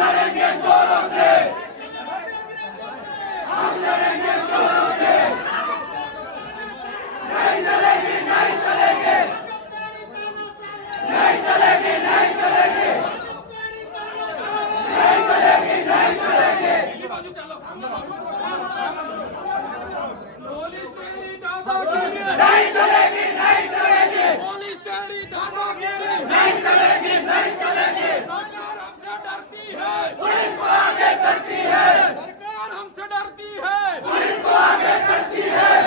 Allah'ın geçorası. करती है सरकार हमसे डरती है पुलिस को आगे करती है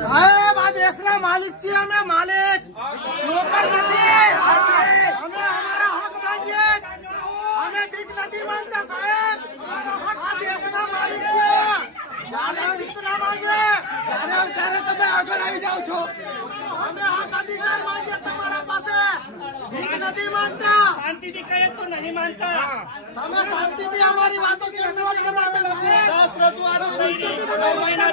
સાહેબ આ દેશના માલિક છીએ અમે માલિક નોકર નથી અમે અમારા હક માંગીએ અમે ભીખ નથી માંગતા સાહેબ આ દેશના માલિક છીએ ત્યારે તમે આગળ આવી જાઓ છો અમે હક અધિકાર માંગીએ તમારા પાસે ભીખ નથી માંગતા શાંતિ દીકરા તો નહીં માનતા તમે શાંતિથી અમારી વાતો કેન્દ્ર માટે છે દસ રજૂઆતો મહિના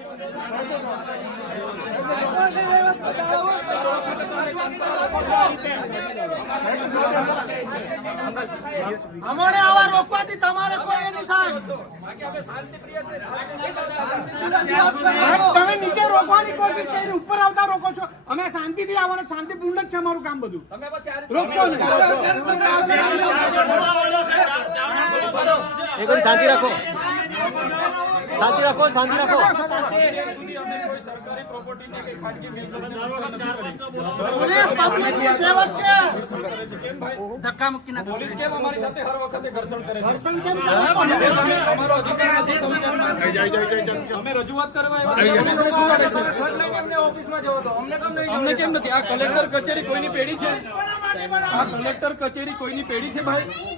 અમને આવા રોકવાથી તમારે કોઈ નહીં થાય તમે નીચે રોકવાની કોશિશ કરી ઉપર આવતા રોકો છો અમે શાંતિથી આવવાને શાંતિપૂર્ણ જ છે અમારું કામ બધું રોકશો ને શાંતિ રાખો શાંતિ રાખો શાંતિ રાખો નથી રજૂઆત કરવા અમને કેમ નથી આ કલેક્ટર કચેરી કોઈની પેઢી છે આ કલેક્ટર કચેરી કોઈની પેઢી છે ભાઈ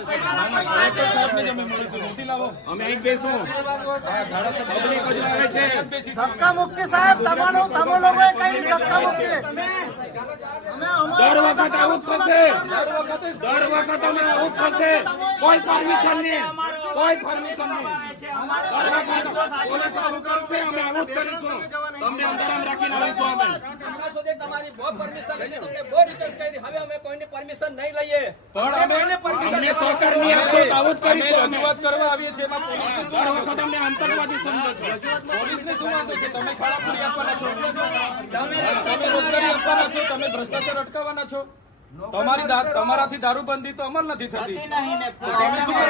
દર વખત આવું જ થશે દર વખત અમે આવું જ થશે કોઈ પરમિશન નહીં કોઈ પરમિશન નહીં પોલીસ હુકમ છે અમે આવું કરીશું તમને અંધારામ રાખીને આવીશું અમે હમણાં સુધી તમારી બહુ પરમિશન લીધી તમને બહુ રિક્વેસ્ટ કરી હવે અમે કોઈની પરમિશન નહીં લઈએ પણ અમે પરમિશન સરકાર ની આપશો તો કરીશું અમે રજૂઆત કરવા આવીએ છીએ એમાં પોલીસ દર વખત અમને આતંકવાદી સમજો છો પોલીસ શું વાંધો છે તમે ખાડા પાણી આપવાના છો તમે રસ્તા પર આપવાના છો તમે ભ્રષ્ટાચાર અટકાવવાના છો તમારી તમારાથી દારૂબંધી તો અમલ નથી થતી તમે શું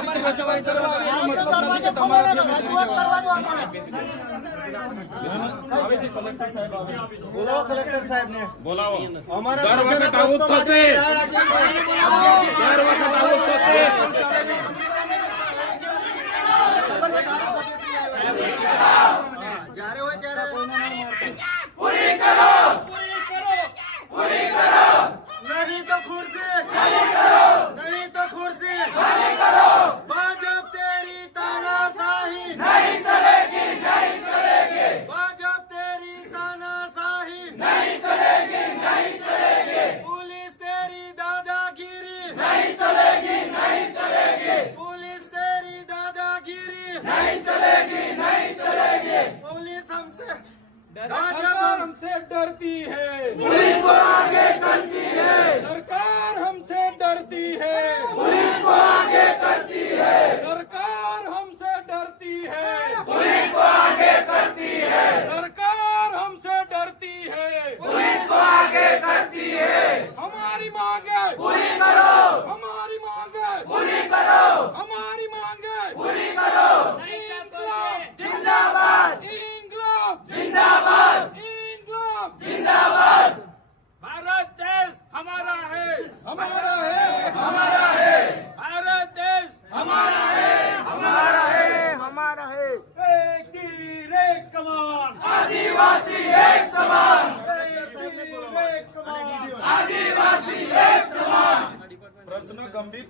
અમે શાંતિથી રજવાઈ કરો તમારાથી બોલાવો કલેક્ટર સાહેબ ને બોલાવો દર વખત આવું થશે દર વખત આવું થશે चलेगी नहीं चलेगी पुलिस हमसे सरकार हमसे डरती है पुलिस को आगे करती है सरकार हमसे डरती है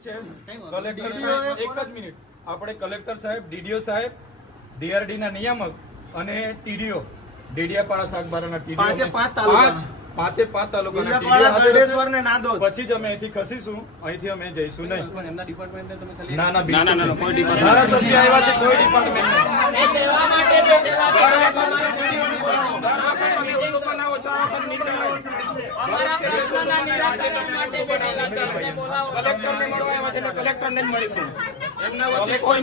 છે કલેક્ટર એક જ મિનિટ આપણે કલેક્ટર સાહેબ ડીડીઓ સાહેબ ડીઆરડી ના નિયામક અને ટીડીઓ ડેડિયાપાડા શાકબારાના ટીડીઓ પાંચે પાંચ તાલુકા પછી જ અમે અહીંથી ખસીશું અહીંથી અમે જઈશું નહીં એમના ના ના કોઈ ડિપાર્ટમેન્ટ આવ્યા છે કોઈ ડિપાર્ટમેન્ટ અમારા પ્રશ્નના નિરાકરણ મળીશું એમના વચ્ચે કોઈ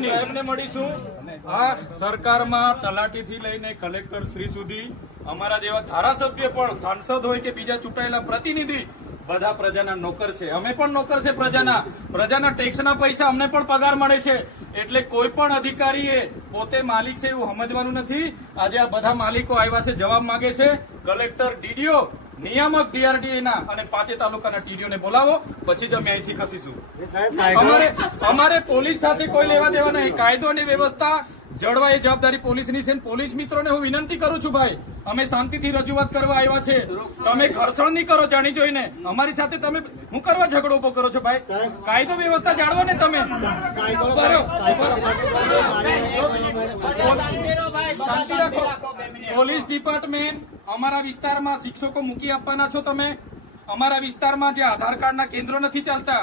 નહીં લઈને કલેક્ટર શ્રી સુધી અમારા જેવા ધારાસભ્ય પણ સાંસદ હોય કે બીજા ચૂંટાયેલા પ્રતિનિધિ બધા પ્રજાના નોકર છે અમે પણ નોકર છે પ્રજાના પ્રજાના ટેક્સના પૈસા અમને પણ પગાર મળે છે એટલે કોઈ પણ અધિકારીએ પોતે માલિક છે એવું સમજવાનું નથી આજે આ બધા માલિકો આવ્યા છે જવાબ માંગે છે કલેક્ટર ડીડીઓ નિયામક ડીઆરડીએના અને પાંચે તાલુકાના ટીડીઓને બોલાવો પછી જ અમે અહીંથી ખસીશું અમારે અમારે પોલીસ સાથે કોઈ લેવા દેવા નહીં કાયદો અને વ્યવસ્થા જળવાય જવાબદારી પોલીસની છે પોલીસ મિત્રોને હું વિનંતી કરું છું ભાઈ અમે શાંતિથી રજૂઆત કરવા આવ્યા છે તમે ઘર્ષણ નહીં કરો જાણી જોઈને અમારી સાથે તમે હું કરવા ઝઘડો ઉભો કરો છો ભાઈ કાયદો વ્યવસ્થા જાળવો ને તમે શાંતિ રાખો પોલીસ ડિપાર્ટમેન્ટ અમારા વિસ્તારમાં શિક્ષકો મૂકી આપવાના છો તમે અમારા વિસ્તારમાં જે આધાર કાર્ડના કેન્દ્રો નથી ચાલતા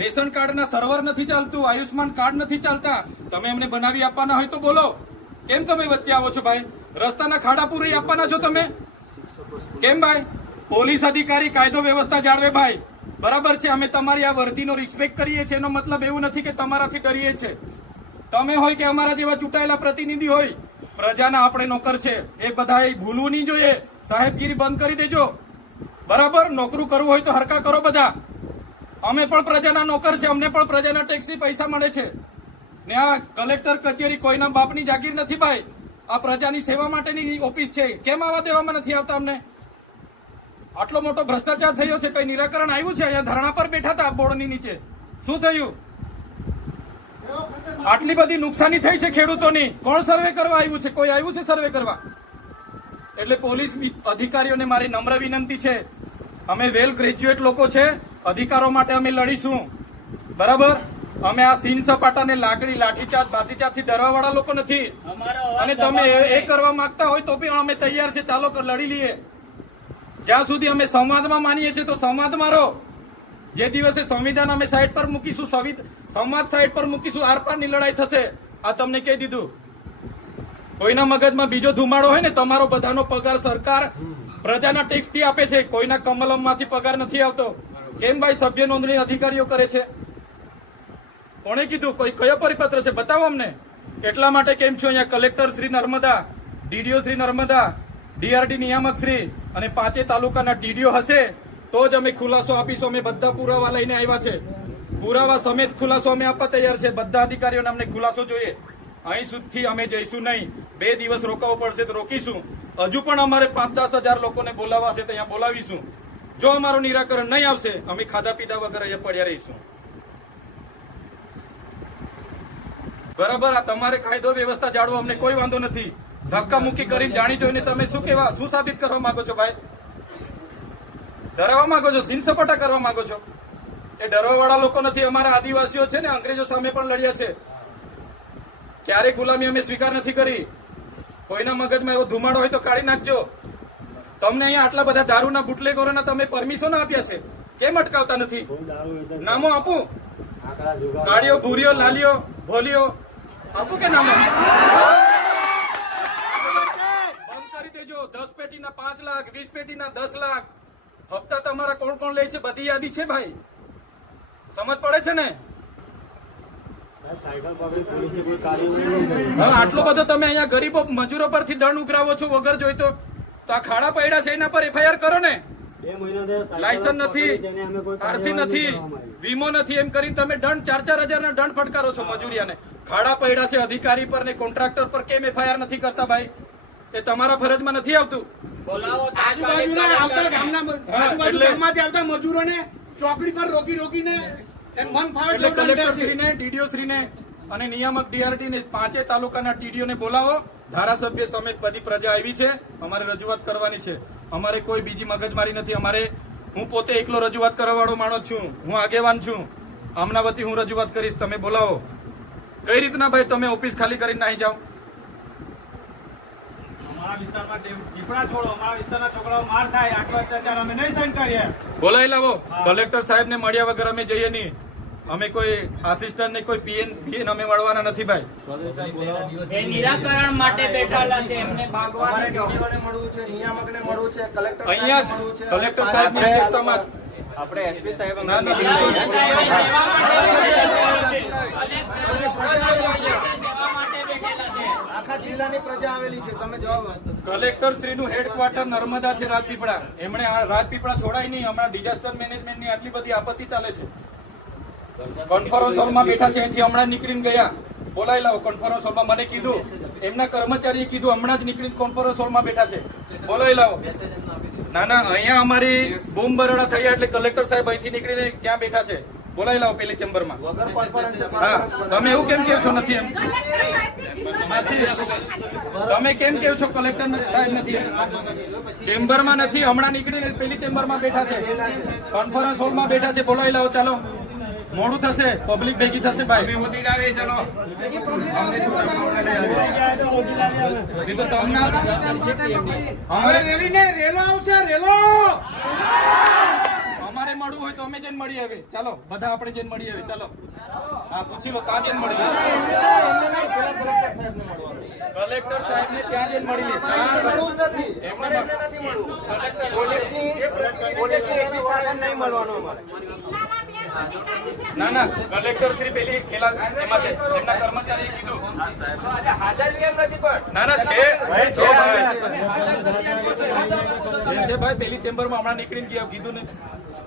રેશન કાર્ડના સર્વર નથી ચાલતું આયુષ્માન કાર્ડ નથી ચાલતા તમે એમને બનાવી આપવાના હોય તો બોલો કેમ તમે વચ્ચે આવો છો ભાઈ રસ્તાના ખાડા પૂરી આપવાના છો તમે કેમ ભાઈ પોલીસ અધિકારી કાયદો વ્યવસ્થા જાળવે ભાઈ બરાબર છે અમે તમારી આ વર્દીનો રિસ્પેક્ટ કરીએ છીએ એનો મતલબ એવું નથી કે તમારાથી ડરીએ છીએ તમે હોય કે અમારા જેવા ચૂંટાયેલા પ્રતિનિધિ હોય પ્રજાના આપણે નોકર છે એ બધા ભૂલવું નહીં જોઈએ સાહેબગીરી બંધ કરી દેજો બરાબર નોકરું કરવું હોય તો હરકા કરો બધા અમે પણ પ્રજાના નોકર છે અમને પણ પ્રજાના ટેક્સી પૈસા મળે છે ને આ કલેક્ટર કચેરી કોઈના બાપની જાગીર નથી ભાઈ આ પ્રજાની સેવા માટેની ઓફિસ છે કેમ આવા દેવામાં નથી આવતા અમને આટલો મોટો ભ્રષ્ટાચાર થયો છે કઈ નિરાકરણ આવ્યું છે અહીંયા ધરણા પર બેઠા હતા બોર્ડની નીચે શું થયું આટલી બધી નુકસાની થઈ છે ખેડૂતોની કોણ સર્વે કરવા આવ્યું છે કોઈ આવ્યું છે સર્વે કરવા એટલે પોલીસ અધિકારીઓને મારી નમ્ર વિનંતી છે અમે વેલ ગ્રેજ્યુએટ લોકો છે અધિકારો માટે અમે લડીશું બરાબર અમે આ સીન સપાટાને લાકડી લાઠીચાર્જ બાતીચાર્જથી ડરવા વાળા લોકો નથી અને તમે એ કરવા માંગતા હોય તો બી અમે તૈયાર છે ચાલો લડી લઈએ જ્યાં સુધી અમે સંવાદમાં માનીએ છીએ તો સંવાદ મારો જે દિવસે સંવિધાન અમે સાઈડ પર મૂકીશું સંવાદ સાઈડ પર મૂકીશું આરપારની લડાઈ થશે આ તમને કહી દીધું કોઈના મગજમાં બીજો ધુમાડો હોય ને તમારો બધાનો પગાર સરકાર પ્રજાના ટેક્સ થી આપે છે કોઈના કમલમ માંથી પગાર નથી આવતો કેમ ભાઈ સભ્ય નોંધણી અધિકારીઓ કરે છે કોણે કીધું કોઈ કયો પરિપત્ર છે બતાવો અમને એટલા માટે કેમ છો અહીંયા collector Shri Narmada DDO Shri Narmada DRD નિયામક શ્રી અને પાંચે તાલુકાના ટીડીઓ હશે તો જ અમે ખુલાસો આપીશું અમે બધા પુરાવા લઈને આવ્યા છે પુરાવા સમેત ખુલાસો અમે આપવા તૈયાર છે બધા અધિકારીઓને અમને ખુલાસો જોઈએ અહીં સુધી અમે જઈશું નહીં બે દિવસ રોકાવો પડશે તો રોકીશું હજુ પણ અમારે પાંચ દસ હજાર લોકોને બોલાવવા છે તો બોલાવીશું જો અમારું નિરાકરણ નહીં આવશે અમે ખાધા પીધા વગર અહીંયા પડ્યા રહીશું બરાબર આ તમારે કાયદો વ્યવસ્થા જાળવો અમને કોઈ વાંધો નથી ધક્કા મૂકી કરીને જાણી જોઈને તમે શું કેવા શું સાબિત કરવા માંગો છો ભાઈ ધરાવવા માંગો છો સીન સપાટા કરવા માંગો છો એ ડરવાવાળા લોકો નથી અમારા આદિવાસીઓ છે ને અંગ્રેજો સામે પણ લડ્યા છે ક્યારેય ગુલામી અમે સ્વીકાર નથી કરી કોઈના મગજમાં એવો ધુમાડો હોય તો કાઢી નાખજો તમને અહીંયા આટલા બધા દારૂના બુટલેગોરોના તમે પરમિશન આપ્યા છે કેમ અટકાવતા નથી નામો આપું ગાડીઓ ભૂરીઓ લાલીઓ ભોલીઓ આપું કે નામો બંધ કરી દેજો દસ પેટીના પાંચ લાખ વીસ પેટીના દસ લાખ હપ્તા તમારા કોણ કોણ લે છે બધી યાદી છે ભાઈ સમજ પડે છે ને આટલો બધો તમે અહીંયા ગરીબો મજૂરો પરથી દંડ ઉઘરાવો છો વગર જોઈતો તો આ ખાડા પડ્યા છે એના પર એફઆઈઆર કરો ને લાયસન્સ નથી આરસી નથી વીમો નથી એમ કરીને તમે દંડ ચાર ચાર હજાર નો દંડ ફટકારો છો મજૂરિયાને ખાડા પડ્યા છે અધિકારી પર ને કોન્ટ્રાક્ટર પર કેમ એફઆઈઆર નથી કરતા ભાઈ એ તમારા ફરજમાં નથી આવતું આવતા મજૂરોને ચોકડી પર રોકી રોકીને મન ફાવે કલેક્ટરશ્રીને ડીડીઓશ્રીને અને નિયામક ડીઆરડી ને પાંચે તાલુકાના ટીડીઓને બોલાવો ધારાસભ્ય સમેત બધી પ્રજા આવી છે અમારે રજૂઆત કરવાની છે અમારે કોઈ બીજી મગજમારી નથી અમારે હું પોતે એકલો રજૂઆત કરવાવાળો માણસ છું હું આગેવાન છું આમના હું રજૂઆત કરીશ તમે બોલાવો કઈ રીતના ભાઈ તમે ઓફિસ ખાલી કરીને નાહી જાઓ અમારા વિસ્તારમાં દીપડા કલેક્ટર સાહેબને મળ્યા વગર અમે જઈએ નહીં અમે કોઈ આસિસ્ટન્ટ ને કોઈ પીએન પીએન અમે મળવાના નથી ભાઈ નિરાકરણ માટે બેઠેલા અહીંયા સાહેબ અધ્યક્ષતામાં આપણે એસપી સાહેબ આખા જિલ્લાની પ્રજા આવેલી છે તમે જવાબ કલેક્ટર શ્રીનું હેડક્વાર્ટર નર્મદા છે રાજપીપળા એમણે આ રાજપીપળા છોડાય નહીં હમણાં ડિઝાસ્ટર મેનેજમેન્ટની આટલી બધી આપત્તિ ચાલે છે કોન્ફરન્સ હોલમાં બેઠા છે અહીંથી હમણાં નીકળીને ગયા બોલાવી લાવો કોન્ફરન્સ હોલમાં મને કીધું એમના કર્મચારીએ કીધું હમણાં જ નીકળીને કોન્ફરન્સ હોલમાં બેઠા છે બોલાવી લાવો ના ના અહીંયા અમારી બોમ્બ બરોડા થયા એટલે કલેક્ટર સાહેબ અહીંથી નીકળીને ક્યાં બેઠા છે બોલાવી લાવો પેલી ચેમ્બરમાં હા તમે એવું કેમ કેવ છો નથી એમ તમે કેમ કેવ છો કલેક્ટર સાહેબ નથી ચેમ્બરમાં નથી હમણાં નીકળીને પેલી ચેમ્બરમાં બેઠા છે કોન્ફરન્સ હોલમાં બેઠા છે બોલાવી લાવો ચાલો મોડું થશે પબ્લિક ભેગી થશે ભાઈ હોદી લાવીએ ચલો અમને તો તમને અમારે રેલી ને રેલો આવશે રેલો મળવું હોય તો અમે જઈને મળી આવે ચાલો બધા આપણે જઈને મળી આવે ચાલો હા પૂછી લો ત્યાં જઈને મળી કલેક્ટર સાહેબ ને ત્યાં જઈને મળી ના ના કલેક્ટર શ્રી પેલી પેલા એમાં છે કર્મચારી કીધું ના ના છે ભાઈ પેલી ચેમ્બરમાં હમણાં નીકળીને ગયા કીધું નથી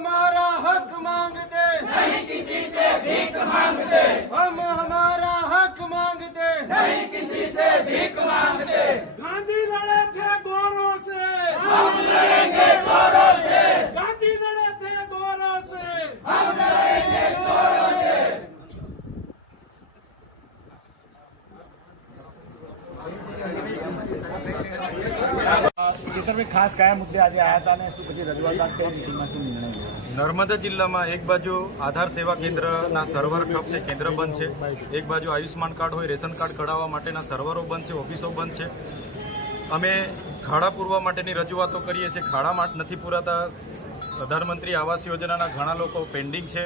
हमारा हक मांगते नहीं किसी से भीख मांगते हम हमारा हक मांगते नहीं किसी से भीख मांगते गांधी लड़े थे गोरों से हम लड़ेंगे जोरों से નર્મદા જિલ્લામાં એક બાજુ આધાર સેવા કેન્દ્રના સર્વર ઠપ છે કેન્દ્ર બંધ છે એક બાજુ આયુષ્યમાન કાર્ડ હોય રેશન કાર્ડ કઢાવવા માટેના સર્વરો બંધ છે ઓફિસો બંધ છે અમે ખાડા પૂરવા માટેની રજૂઆતો કરીએ છીએ ખાડા માટે નથી પૂરાતા પ્રધાનમંત્રી આવાસ યોજનાના ઘણા લોકો પેન્ડિંગ છે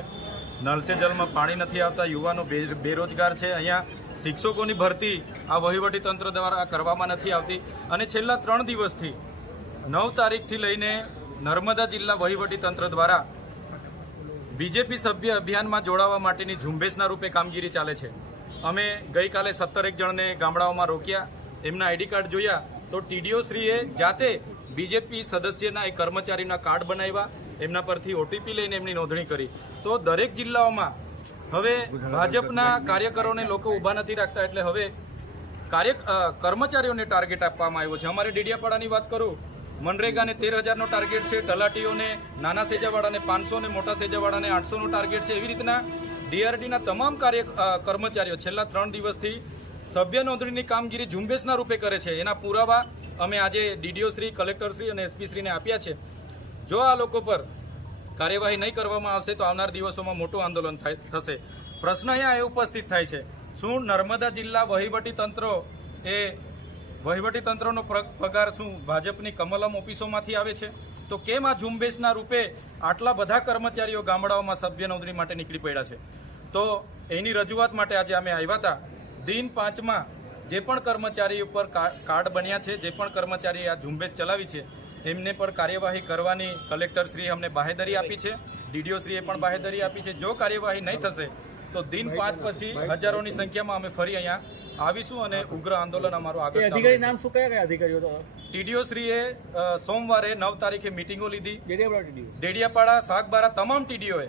નલસે જલમાં પાણી નથી આવતા યુવાનો બેરોજગાર છે અહીંયા શિક્ષકોની ભરતી આ વહીવટી તંત્ર દ્વારા કરવામાં નથી આવતી અને છેલ્લા ત્રણ દિવસથી નવ તારીખથી લઈને નર્મદા જિલ્લા વહીવટી તંત્ર દ્વારા બીજેપી સભ્ય અભિયાનમાં જોડાવા માટેની ઝુંબેશના રૂપે કામગીરી ચાલે છે અમે ગઈકાલે સત્તરેક જણને ગામડાઓમાં રોક્યા એમના આઈડી કાર્ડ જોયા તો ટીડીઓ શ્રીએ જાતે બીજેપી સદસ્યના એક કર્મચારીના કાર્ડ બનાવ્યા એમના પરથી ઓટીપી લઈને એમની નોંધણી કરી તો દરેક જિલ્લાઓમાં હવે ભાજપના કાર્યકરોને લોકો ઊભા નથી રાખતા એટલે હવે કાર્ય કર્મચારીઓને ટાર્ગેટ આપવામાં આવ્યો છે અમારે ડીડિયાપાડાની વાત કરું મનરેગાને તેર હજારનો ટાર્ગેટ છે તલાટીઓને નાના સેજાવાળાને પાંચસો ને મોટા સેજાવાળાને આઠસોનો ટાર્ગેટ છે એવી રીતના ડીઆરડીના તમામ કાર્ય કર્મચારીઓ છેલ્લા ત્રણ દિવસથી સભ્ય નોંધણીની કામગીરી ઝુંબેશના રૂપે કરે છે એના પુરાવા અમે આજે ડીડીઓ શ્રી કલેક્ટર શ્રી અને એસપી શ્રીને આપ્યા છે જો આ લોકો પર કાર્યવાહી નહીં કરવામાં આવશે તો આવનાર દિવસોમાં મોટું આંદોલન થશે પ્રશ્ન અહીંયા એ ઉપસ્થિત થાય છે શું નર્મદા જિલ્લા વહીવટી તંત્ર એ વહીવટી તંત્રનો પગાર શું ભાજપની કમલમ ઓફિસોમાંથી આવે છે તો કેમ આ ઝુંબેશના રૂપે આટલા બધા કર્મચારીઓ ગામડાઓમાં સભ્ય નોંધણી માટે નીકળી પડ્યા છે તો એની રજૂઆત માટે આજે અમે આવ્યા હતા દિન પાંચમાં જે પણ કર્મચારી ઉપર કાર્ડ બન્યા છે જે પણ કર્મચારીએ આ ઝુંબેશ ચલાવી છે તેમને પણ કાર્યવાહી કરવાની કલેક્ટરશ્રીએ અમને બાહેદરી આપી છે ડીડીઓશ્રીએ પણ બાહેદરી આપી છે જો કાર્યવાહી નહીં થશે તો દિન પાંચ પછી હજારોની સંખ્યામાં અમે ફરી અહીંયા આવીશું અને ઉગ્ર આંદોલન અમારું આગળ અધિકારી નામ શું કયા કયા અધિકારીઓ ટીડીઓશ્રીએ સોમવારે નવ તારીખે મિટિંગો લીધી ડેડિયાપાડા શાકબારા તમામ ટીડીઓએ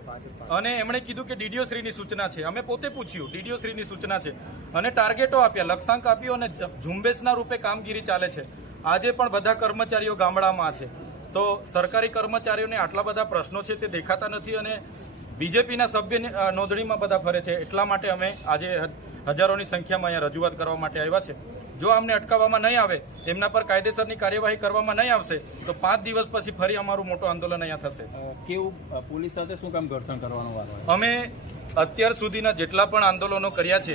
અને એમણે કીધું કે ડીડીઓશ્રીની સૂચના છે અમે પોતે પૂછ્યું ડીડીઓશ્રીની સૂચના છે અને ટાર્ગેટો આપ્યા લક્ષાંક આપ્યો અને ઝુંબેશના રૂપે કામગીરી ચાલે છે આજે પણ બધા કર્મચારીઓ ગામડામાં છે તો સરકારી કર્મચારીઓને આટલા બધા પ્રશ્નો છે તે દેખાતા નથી અને બીજેપીના સભ્યની નોંધણીમાં બધા ફરે છે એટલા માટે અમે આજે હજારોની સંખ્યામાં અહીંયા રજૂઆત કરવા માટે આવ્યા છે જો અમને અટકાવવામાં નહીં આવે એમના પર કાયદેસરની કાર્યવાહી કરવામાં નહીં આવશે તો પાંચ દિવસ પછી ફરી અમારું મોટું આંદોલન અહીંયા થશે કેવું પોલીસ સાથે શું કામ ઘર્ષણ કરવાનું અમે અત્યાર સુધીના જેટલા પણ આંદોલનો કર્યા છે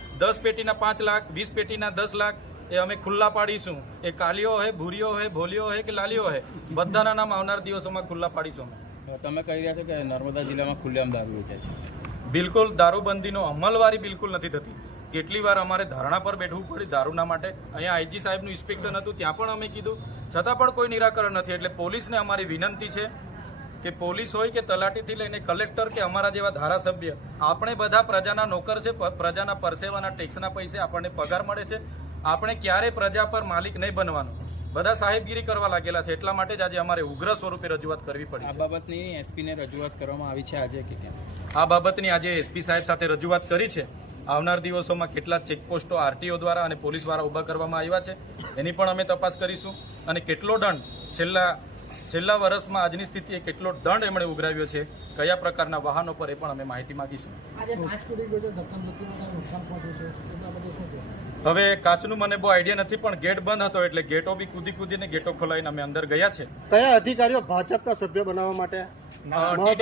દસ પેટીના પાંચ લાખ વીસ પેટીના દસ લાખ એ અમે ખુલ્લા પાડીશું એ કાલિયો હે ભૂરિયો હે ભોલિયો હે કે લાલીઓ હે બધાના નામ આવનાર દિવસોમાં ખુલ્લા પાડીશું અમે તમે કહી રહ્યા છો કે નર્મદા જિલ્લામાં ખુલ્લેઆમ દારૂ વેચાય છે બિલકુલ દારૂબંધીનો અમલવારી બિલકુલ નથી થતી કેટલી વાર અમારે ધારણા પર બેઠવું પડ્યું દારૂના માટે અહીંયા આઈજી સાહેબનું ઇન્સ્પેક્શન હતું ત્યાં પણ અમે કીધું છતાં પણ કોઈ નિરાકરણ નથી એટલે પોલીસને અમારી વિનંતી છે કે પોલીસ હોય કે તલાટીથી લઈને કલેક્ટર કે અમારા જેવા ધારાસભ્ય આપણે બધા પ્રજાના નોકર છે પ્રજાના પરસેવાના ટેક્સના પૈસે આપણને પગાર મળે છે આપણે ક્યારે પ્રજા પર માલિક નહીં બનવાનું બધા સાહેબગીરી કરવા લાગેલા છે એટલા માટે જ આજે અમારે ઉગ્ર સ્વરૂપે રજૂઆત કરવી પડી આ બાબતની એસપીને રજૂઆત કરવામાં આવી છે આજે કે આ બાબતની આજે એસપી સાહેબ સાથે રજૂઆત કરી છે આવનાર દિવસોમાં કેટલા ચેકપોસ્ટો આરટીઓ દ્વારા અને પોલીસ દ્વારા ઊભા કરવામાં આવ્યા છે એની પણ અમે તપાસ કરીશું અને કેટલો દંડ છેલ્લા છેલ્લા વર્ષમાં આજની સ્થિતિએ કેટલો દંડ એમણે ઉઘરાવ્યો છે કયા પ્રકારના વાહનો પર એ પણ અમે માહિતી માગીશું હવે કાચનું મને બહુ આઈડિયા નથી પણ ગેટ બંધ હતો એટલે ગેટો બી કુદી કૂદીને ગેટો ખોલાવીને અમે અંદર ગયા છે કયા અધિકારીઓ ભાજપના સભ્ય બનાવવા માટે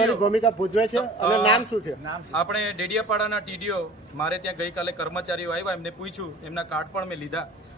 છે આપણે ડેડિયાપાડાના ટીડીઓ મારે ત્યાં ગઈકાલે કર્મચારીઓ આવ્યા એમને પૂછ્યું એમના કાર્ડ પણ મેં લીધા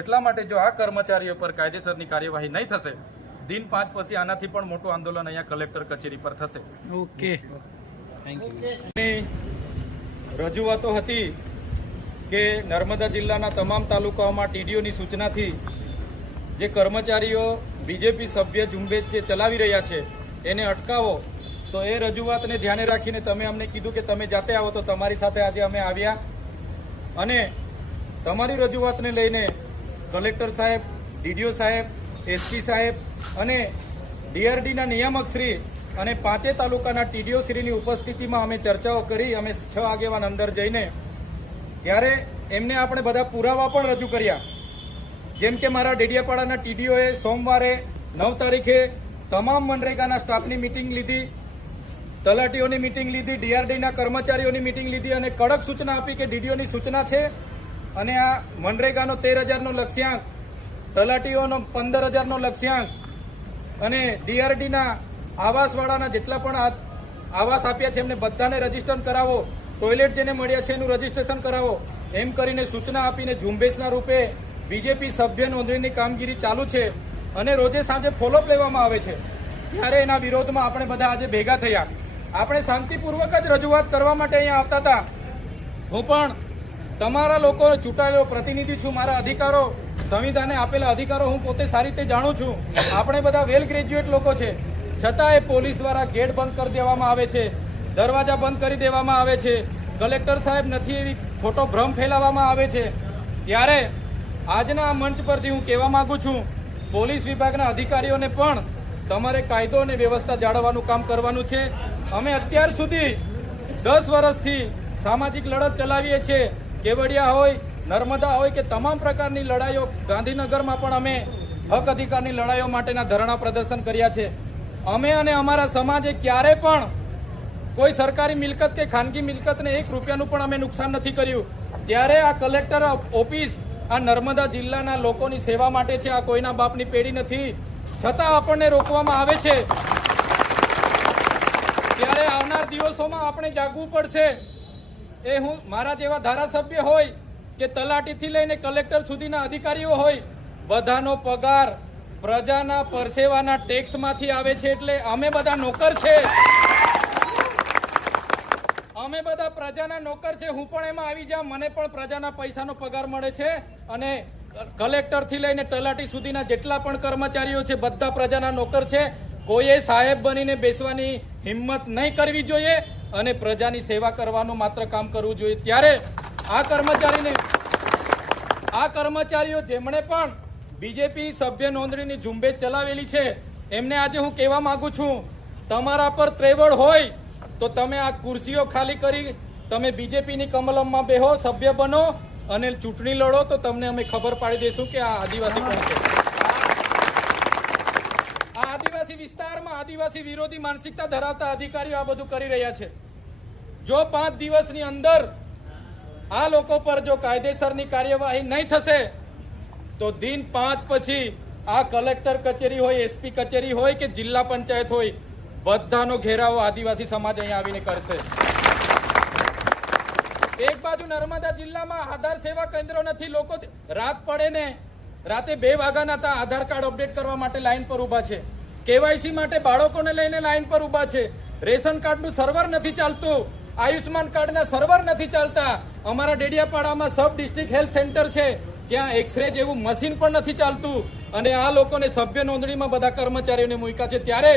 એટલા માટે જો આ કર્મચારીઓ પર કાયદેસરની કાર્યવાહી નહીં થશે દિન પાંચ પછી આનાથી પણ મોટું આંદોલન અહીંયા કલેક્ટર કચેરી પર થશે ઓકે રજૂઆતો હતી કે નર્મદા જિલ્લાના તમામ તાલુકાઓમાં ટીડીઓની સૂચનાથી જે કર્મચારીઓ બીજેપી સભ્ય ઝુંબેશ જે ચલાવી રહ્યા છે એને અટકાવો તો એ રજૂઆતને ધ્યાને રાખીને તમે અમને કીધું કે તમે જાતે આવો તો તમારી સાથે આજે અમે આવ્યા અને તમારી રજૂઆતને લઈને કલેક્ટર સાહેબ ડીડીઓ સાહેબ એસપી સાહેબ અને ડીઆરડીના નિયામક શ્રી અને પાંચે તાલુકાના ટીડીઓ શ્રીની ઉપસ્થિતિમાં અમે ચર્ચાઓ કરી અમે છ આગેવાન અંદર જઈને ત્યારે એમને આપણે બધા પુરાવા પણ રજૂ કર્યા જેમ કે મારા ડેડિયાપાડાના ટીડીઓએ સોમવારે નવ તારીખે તમામ મનરેગાના સ્ટાફની મિટિંગ લીધી તલાટીઓની મિટિંગ લીધી ડીઆરડીના કર્મચારીઓની મિટિંગ લીધી અને કડક સૂચના આપી કે ડીડીઓની સૂચના છે અને આ મનરેગાનો તેર હજારનો લક્ષ્યાંક તલાટીઓનો પંદર હજારનો લક્ષ્યાંક અને ડીઆરડીના આવાસવાળાના જેટલા પણ આવાસ આપ્યા છે એમને બધાને રજીસ્ટર કરાવો ટોયલેટ જેને મળ્યા છે એનું રજીસ્ટ્રેશન કરાવો એમ કરીને સૂચના આપીને ઝુંબેશના રૂપે બીજેપી સભ્ય નોંધણીની કામગીરી ચાલુ છે અને રોજે સાંજે ફોલોઅપ લેવામાં આવે છે ત્યારે એના વિરોધમાં આપણે બધા આજે ભેગા થયા આપણે શાંતિપૂર્વક જ રજૂઆત કરવા માટે અહીંયા આવતા હતા હું પણ તમારા લોકો ચૂંટાયેલો પ્રતિનિધિ છું મારા અધિકારો સંવિધાને આપેલા અધિકારો હું પોતે સારી રીતે જાણું છું આપણે બધા વેલ ગ્રેજ્યુએટ લોકો છે છતાંય પોલીસ દ્વારા ગેટ બંધ કરી દેવામાં આવે છે દરવાજા બંધ કરી દેવામાં આવે છે કલેક્ટર સાહેબ નથી એવી ખોટો ભ્રમ ફેલાવવામાં આવે છે ત્યારે આજના મંચ પરથી હું કહેવા માંગુ છું પોલીસ વિભાગના અધિકારીઓને પણ તમારે કાયદો અને વ્યવસ્થા જાળવવાનું કામ કરવાનું છે અમે અત્યાર સુધી દસ વર્ષથી સામાજિક લડત ચલાવીએ છીએ કેવડિયા હોય નર્મદા હોય કે તમામ પ્રકારની લડાઈઓ ગાંધીનગરમાં પણ અમે હક અધિકારની લડાઈઓ માટેના ધરણા પ્રદર્શન કર્યા છે અમે અને અમારા સમાજે ક્યારે પણ કોઈ સરકારી મિલકત કે ખાનગી મિલકતને એક રૂપિયાનું પણ અમે નુકસાન નથી કર્યું ત્યારે આ કલેક્ટર ઓફિસ આ નર્મદા જિલ્લાના લોકોની સેવા માટે છે આ કોઈના બાપની પેઢી નથી છતાં આપણને રોકવામાં આવે છે ત્યારે આવનાર દિવસોમાં આપણે જાગવું પડશે એ હું મારા જેવા ધારાસભ્ય હોય કે તલાટીથી લઈને કલેક્ટર સુધીના અધિકારીઓ હોય બધાનો પગાર પ્રજાના પરસેવાના ટેક્સમાંથી આવે છે એટલે અમે બધા નોકર છે અમે બધા પ્રજાના નોકર છે હું પણ એમાં આવી જાઉં મને પણ પ્રજાના પૈસાનો પગાર મળે છે અને કલેક્ટરથી લઈને તલાટી સુધીના જેટલા પણ કર્મચારીઓ છે બધા પ્રજાના નોકર છે કોઈએ સાહેબ બનીને બેસવાની હિંમત નહીં કરવી જોઈએ અને પ્રજાની સેવા કરવાનું માત્ર કામ કરવું જોઈએ ત્યારે આ કર્મચારીને આ કર્મચારીઓ જેમણે પણ બીજેપી સભ્ય નોંધણીની ઝુંબેશ ચલાવેલી છે એમને આજે હું કહેવા માંગુ છું તમારા પર ત્રેવળ હોય તો તમે આ ખુરશીઓ ખાલી કરી તમે બીજેપીની કમલમમાં બેહો સભ્ય બનો અને ચૂંટણી લડો તો તમને અમે ખબર પાડી દઈશું કે આ આદિવાસી કોણ છે આદિવાસી વિસ્તારમાં આદિવાસી વિરોધી માનસિકતા ધરાવતા અધિકારીઓ આ બધું કરી રહ્યા છે જો પાંચ દિવસની અંદર આ લોકો પર જો કાયદેસરની કાર્યવાહી નહીં થશે તો દિન પાંચ પછી આ કલેક્ટર કચેરી હોય એસપી કચેરી હોય કે જિલ્લા પંચાયત હોય બધાનો ઘેરાવો આદિવાસી સમાજ અહીંયા આવીને કરશે એક બાજુ નર્મદા જિલ્લામાં આધાર સેવા કેન્દ્રો નથી લોકો રાત પડે ને રાતે બે વાગ્યાના હતા આધાર કાર્ડ અપડેટ કરવા માટે લાઈન પર ઉભા છે કેવાયસી માટે બાળકોને લઈને લાઇન પર ઊભા છે રેશન કાર્ડનું સર્વર નથી ચાલતું આયુષ્માન કાર્ડના સર્વર નથી ચાલતા અમારા ડેડિયાપાડામાં સબ ડિસ્ટ્રિક્ટ હેલ્થ સેન્ટર છે ત્યાં એક્સરે જેવું મશીન પણ નથી ચાલતું અને આ લોકોને સભ્ય નોંધણીમાં બધા કર્મચારીઓને મૂક્યા છે ત્યારે